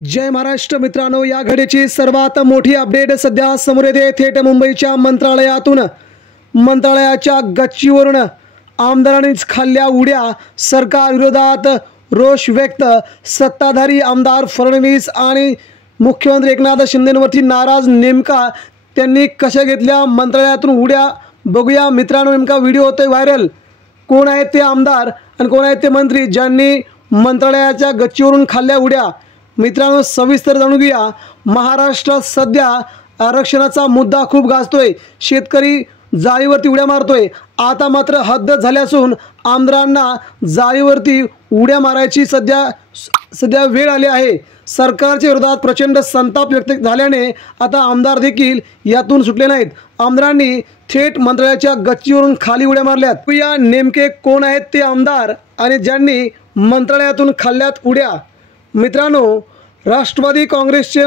जय महाराष्ट्र मित्रांनो, या घडीची सर्वात मोठी अपडेट सध्या समोर येते। थेट मुंबईच्या मंत्रालयातून मंत्रालयाच्या गच्चीवरून आमदारांनीच खाल्ल्या उड्या, सरकार विरोधात रोष व्यक्त। सत्ताधारी आमदार फडणवीस आणि मुख्यमंत्री एकनाथ शिंदेंवरती नाराज, नेमका त्यांनी कशा घेतल्या मंत्रालयातून उड्या बघूया मित्रांनो। नेमका व्हिडिओ होतोय व्हायरल। कोण आहेत ते आमदार आणि कोण आहेत ते मंत्री ज्यांनी मंत्रालयाच्या गच्चीवरून खाल्ल्या उड्या? मित्रांनो, सविस्तर जाणून घेऊया। महाराष्ट्रात सध्या आरक्षणाचा मुद्दा खूप गाजतोय, शेतकरी जाळीवरती उड्या मारतोय। आता मात्र हद्द झाली असून आमदारांना जाळीवरती उड्या मारायची सध्या वेळ आली आहे। सरकारच्या विरोधात प्रचंड संताप व्यक्त झाल्याने आता आमदार देखील यातून सुटले नाहीत। आमदारांनी थेट मंत्रालयाच्या गच्चीवरून खाली उड्या मारल्यात। या नेमके कोण आहेत ते आमदार आणि ज्यांनी मंत्रालयातून खाल्ल्यात उड्या? मित्रांनो, राष्ट्रवादी काँग्रेसचे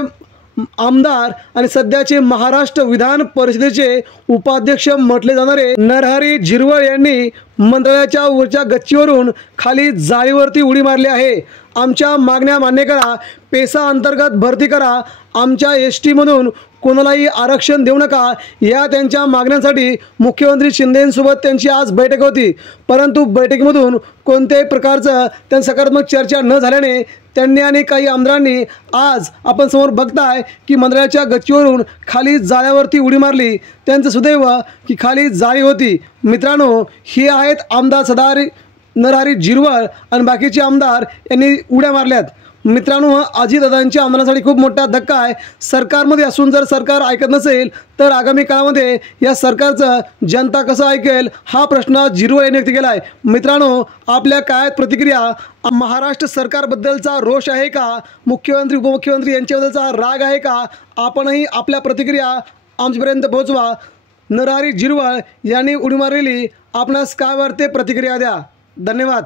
आमदार आणि सध्याचे महाराष्ट्र विधान परिषदेचे उपाध्यक्ष म्हटले जाणारे नरहरी झिरवळ यांनी मंत्रालयाच्या वरच्या गच्चीवरून खाली जाळीवरती उडी मारली आहे। आमच्या मागण्या मान्य करा, पेसा अंतर्गत भरती करा, आमच्या ST मधून कोणालाही आरक्षण देऊ नका, या त्यांच्या मागण्यांसाठी मुख्यमंत्री शिंदेंसोबत त्यांची आज बैठक होती। परंतु बैठकीमधून कोणत्याही प्रकारचं त्यांची सकारात्मक चर्चा न झाल्याने त्यांनी आणि काही आमदारांनी आज आपण समोर बघताय की मंत्रालयाच्या गच्चीवरून खाली जाळ्यावरती उडी मारली। त्यांचं सुदैव की खाली जाळी होती। मित्रांनो, हे आहेत आमदार नरहरी झिरवळ आणि बाकीचे आमदार यांनी उड्या मारल्यात। मित्रांनो, अजितदादांच्या आमदारांसाठी खूप मोठा धक्का आहे। सरकारमध्ये असून जर सरकार ऐकत नसेल तर आगामी काळामध्ये या सरकारचं जनता कसं ऐकेल हा प्रश्न झिरवळ यांनी व्यक्त केला आहे। मित्रांनो, आपल्या काय प्रतिक्रिया? महाराष्ट्र सरकारबद्दलचा रोष आहे का? मुख्यमंत्री उपमुख्यमंत्री यांच्याबद्दलचा राग आहे का? आपणही आपल्या प्रतिक्रिया आमच्यापर्यंत पोहोचवा। नरहरी झिरवळ यांनी उडी मारलेली आपणास काय वाटते प्रतिक्रिया द्या। धन्यवाद।